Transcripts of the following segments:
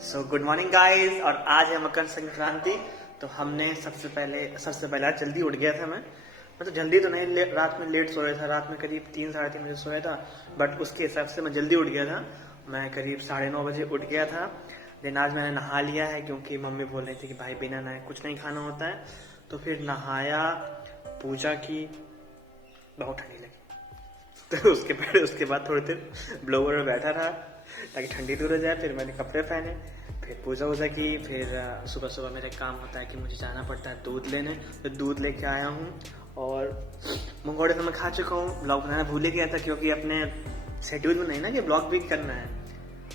So good morning guys. और आज है मकर संक्रांति। तो हमने सबसे पहले आज जल्दी उठ गया था मैं तो जल्दी तो नहीं, रात में लेट सो रहा था। रात में करीब 3-3:30 बजे सोया था, बट उसके हिसाब से मैं जल्दी उठ गया था। मैं करीब 9:30 बजे उठ गया था। देन आज मैंने नहा लिया है क्योंकि मम्मी बोल रही थी कि भाई बिना नहाए कुछ नहीं खाना होता है। तो फिर नहाया, पूजा की, बहुत ठंडी लगी तो उसके बाद थोड़ी देर ब्लोवर में बैठा रहा ताकि ठंडी दूर हो जाए। फिर मैंने कपड़े पहने, फिर पूजा वूजा की। फिर सुबह सुबह मेरा काम होता है कि मुझे जाना पड़ता है दूध लेने, तो दूध लेके आया हूँ। और मंगोड़े तो मैं खा चुका हूँ। ब्लॉग बनाना भूल ही गया था क्योंकि अपने शेड्यूल में नहीं ना कि ब्लॉग भी करना है,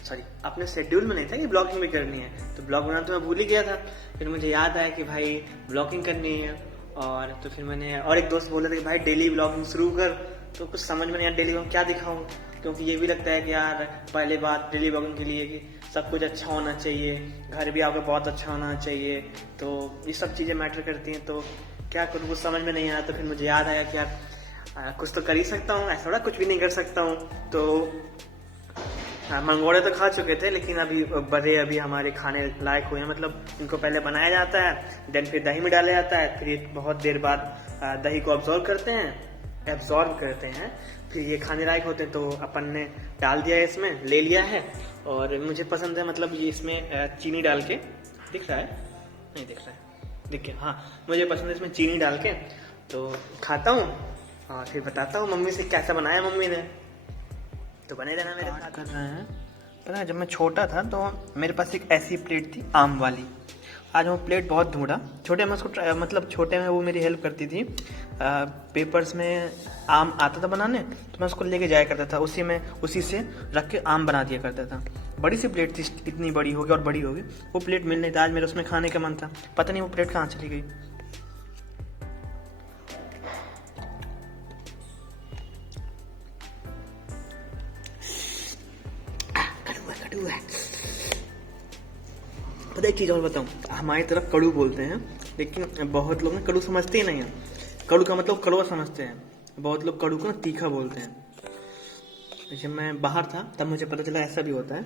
सॉरी अपने शेड्यूल में नहीं था कि ब्लॉगिंग भी करनी है। तो ब्लॉग बनाना तो मैं भूल ही गया था। फिर मुझे याद आया कि भाई ब्लॉगिंग करनी है। और तो फिर मैंने और एक दोस्त बोला था कि भाई डेली ब्लॉगिंग शुरू कर। तो कुछ समझ में नहीं आया डेली ब्लॉगिंग क्या दिखाऊं, क्योंकि ये भी लगता है कि यार पहले बात डेली ब्लॉगिंग के लिए कि सब कुछ अच्छा होना चाहिए, घर भी आपका बहुत अच्छा होना चाहिए। तो ये सब चीज़ें मैटर करती हैं। तो क्या करूँ, कुछ समझ में नहीं आया। तो फिर मुझे याद आया कि यार कुछ तो कर ही सकता हूँ, ऐसा थोड़ा कुछ भी नहीं कर सकता हूँ। तो मंगोड़े तो खा चुके थे, लेकिन अभी बड़े अभी हमारे खाने लायक हुए हैं। मतलब इनको पहले बनाया जाता है, देन फिर दही में डाला जाता है, फिर बहुत देर बाद दही को एब्जॉर्ब करते हैं, फिर ये खाने लायक होते हैं। तो अपन ने डाल दिया है, इसमें ले लिया है। और मुझे पसंद है, मतलब ये इसमें चीनी डाल के, दिख रहा है नहीं दिख रहा है, दिख गया, हाँ मुझे पसंद है इसमें चीनी डाल के। तो खाता हूँ और फिर बताता हूँ मम्मी से कैसा बनाया मम्मी ने। तो बने रहना मेरे साथ। कर रहे हैं। पता है जब मैं छोटा था तो मेरे पास एक ऐसी प्लेट थी आम वाली। आज वो प्लेट बहुत ढूंढा। छोटे में उसको मतलब छोटे में वो मेरी हेल्प करती थी। पेपर्स में आम आता था बनाने, तो मैं उसको लेके जाया करता था, उसी से रख के आम बना दिया करता था। बड़ी सी प्लेट थी, इतनी बड़ी होगी और बड़ी होगी। वो प्लेट मिल नहीं था। आज मेरा उसमें खाने का मन था, पता नहीं वो प्लेट कहाँ चली गई। पता एक चीज़ और बताऊँ, हमारी तरफ कड़ू बोलते हैं, लेकिन बहुत लोग ना कड़ू समझते ही नहीं है। कड़ू का मतलब कड़वा समझते हैं। बहुत लोग कड़ू को ना तीखा बोलते हैं। जब मैं बाहर था तब मुझे पता चला ऐसा भी होता है।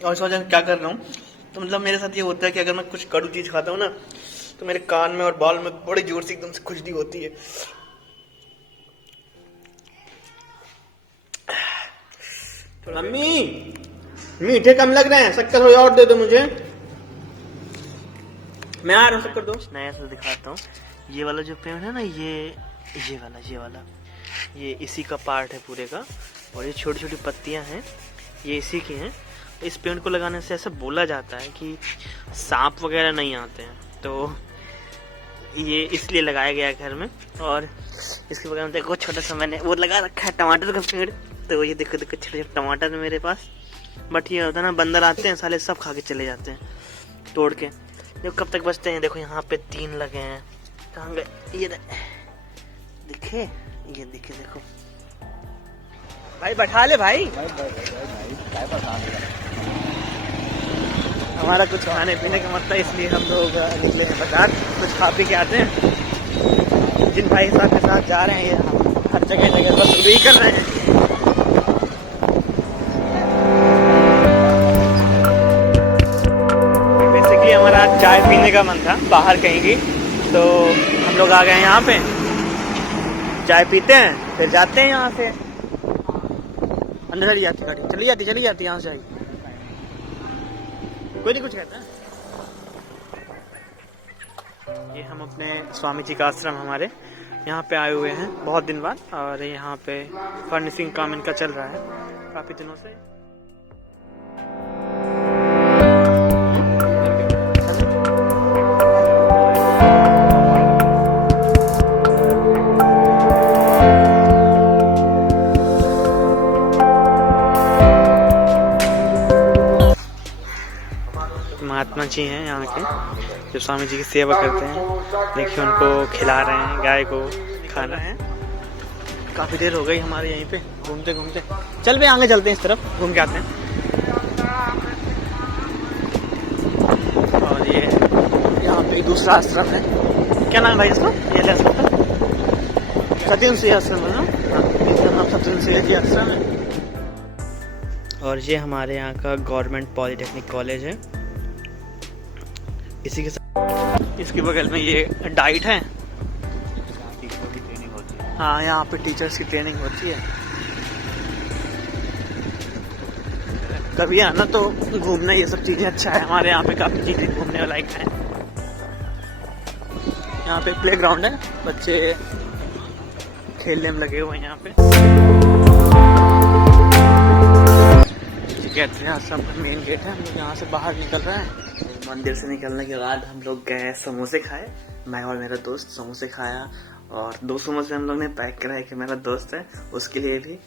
और सोचा क्या कर रहा हूँ, तो मतलब मेरे साथ ये होता है कि अगर मैं कुछ कड़ू चीज़ खाता हूँ ना, तो मेरे कान में और बाल में बड़ी जोर से एकदम से खुजली होती है। मम्मी मीठे कम लग रहे हैं, शक्कर थोड़ी और दे दो मुझे। मैं आ रहा हूँ, शक्कर दो। नया से दिखाता हूँ। ये वाला जो पेड़ है ना, ये वाला ये इसी का पार्ट है पूरे का। और ये छोटी छोटी पत्तियां हैं, ये इसी की हैं। इस पेड़ को लगाने से ऐसा बोला जाता है कि सांप वगैरह नहीं आते हैं। तो ये इसलिए लगाया गया है घर में। और इसके बगल में देखो छोटा सा मैंने वो लगा रखा है टमाटर का पेड़। तो ये देखो छोटे छोटे टमाटर है मेरे पास। बट ये होता है ना, बंदर आते हैं साले, सब खा के चले जाते हैं तोड़ के। देखो कब तक बचते हैं। देखो यहाँ पे 3 लगे हैं, कहाँ गए ये दिखे, ये दिखे देखो। भाई बैठा ले भाई, हमारा कुछ खाने पीने का मतलब, इसलिए हम लोग निकले हैं बाजार, कुछ खा पी के आते हैं। जिन भाई साहब के साथ जा रहे हैं ये हर जगह बस वही कर रहे हैं। बेसिकली हमारा चाय पीने का मन था बाहर कहीं की, तो हम लोग आ गए यहाँ पे, चाय पीते हैं फिर जाते हैं यहाँ से। अंदर चली जाती गाड़ी, चली जाती यहाँ से। कोई नहीं कुछ कहता है। ये हम अपने स्वामी जी का आश्रम हमारे यहाँ पे आए हुए हैं बहुत दिन बाद। और यहाँ पे फर्निशिंग काम इनका चल रहा है काफी दिनों से। महात्मा जी हैं यहाँ के, जो स्वामी जी की सेवा करते हैं। देखिए उनको खिला रहे हैं गाय को खाना है। काफ़ी देर हो गई हमारे यहीं पे घूमते घूमते। चल भाई आगे चलते हैं, इस तरफ घूम के आते हैं। और ये यहाँ पे दूसरा आश्रम है, क्या नाम है भाई इसका? ये आश्रम का सत्यन सिंह आश्रम है ना, इसका नाम सत्यन सिंह जी आश्रम है। और ये हमारे यहाँ का गवर्नमेंट पॉलिटेक्निक कॉलेज है। इसी के साथ इसके बगल में ये डाइट है। टीचरों की ट्रेनिंग होती है। हाँ, यहाँ पे टीचर्स की ट्रेनिंग होती है। कभी आना तो घूमना, ये सब चीजें अच्छा है। हमारे यहाँ पे काफी चीजें घूमने लायक है। यहाँ पे प्ले ग्राउंड है, बच्चे खेलने में लगे हुए हैं यहाँ पे। कहते हैं आश्रम का मेन गेट है। हम लोग यहाँ से बाहर निकल रहे हैं। मंदिर से निकलने के बाद हम लोग गए समोसे खाए, मैं और मेरा दोस्त समोसे खाया, और 2 समोसे हम लोग ने पैक कराए कि मेरा दोस्त है उसके लिए भी,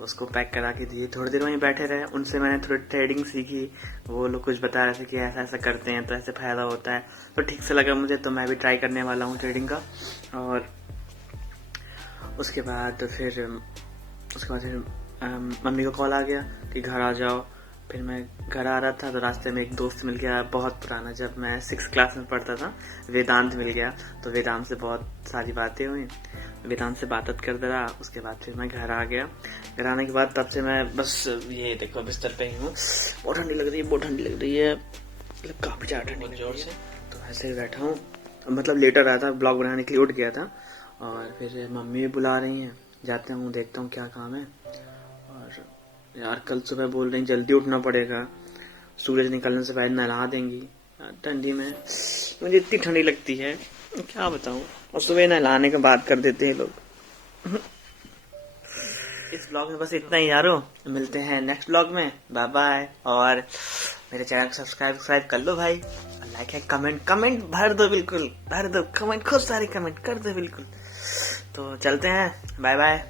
उसको पैक करा के दिए। थोड़ी देर वहीं बैठे रहे, उनसे मैंने थोड़ी ट्रेडिंग सीखी। वो लोग कुछ बता रहे थे कि ऐसा ऐसा करते हैं तो ऐसे फायदा होता है, तो ठीक से लगा मुझे, तो मैं भी ट्राई करने वाला हूँ ट्रेडिंग का। और उसके बाद फिर मम्मी का कॉल आ गया कि घर आ जाओ। फिर मैं घर आ रहा था तो रास्ते में एक दोस्त मिल गया, बहुत पुराना, जब मैं 6th क्लास में पढ़ता था, वेदांत मिल गया। तो वेदांत से बहुत सारी बातें हुई, वेदांत से बात करते रहा। उसके बाद फिर मैं घर आ गया। घर आने के बाद तब से मैं बस ये देखो बिस्तर पे ही हूँ। बहुत ठंडी लग रही है, बहुत ठंडी लग रही है, मतलब काफी ज्यादा ठंडी जोर से। तो ऐसे ही बैठा हूँ, मतलब लेटर रहा था, ब्लॉग बनाने के लिए उठ गया था। और फिर मम्मी भी बुला रही हैं, जाते हूँ देखता हूँ क्या काम है। और यार कल सुबह बोल रही जल्दी उठना पड़ेगा, सूरज निकलने से पहले नहा देंगी। ठंडी में मुझे इतनी ठंडी लगती है क्या बताऊं, और सुबह नहलाने के बाद कर देते हैं लोग। इस ब्लॉग में बस इतना ही यारो, मिलते हैं नेक्स्ट ब्लॉग में, बाय बाय। और मेरे चैनल को सब्सक्राइब कर लो भाई, लाइक है, कमेंट भर दो, बिल्कुल भर दो कमेंट, खूब सारे कमेंट कर दो बिल्कुल। तो चलते हैं, बाय बाय।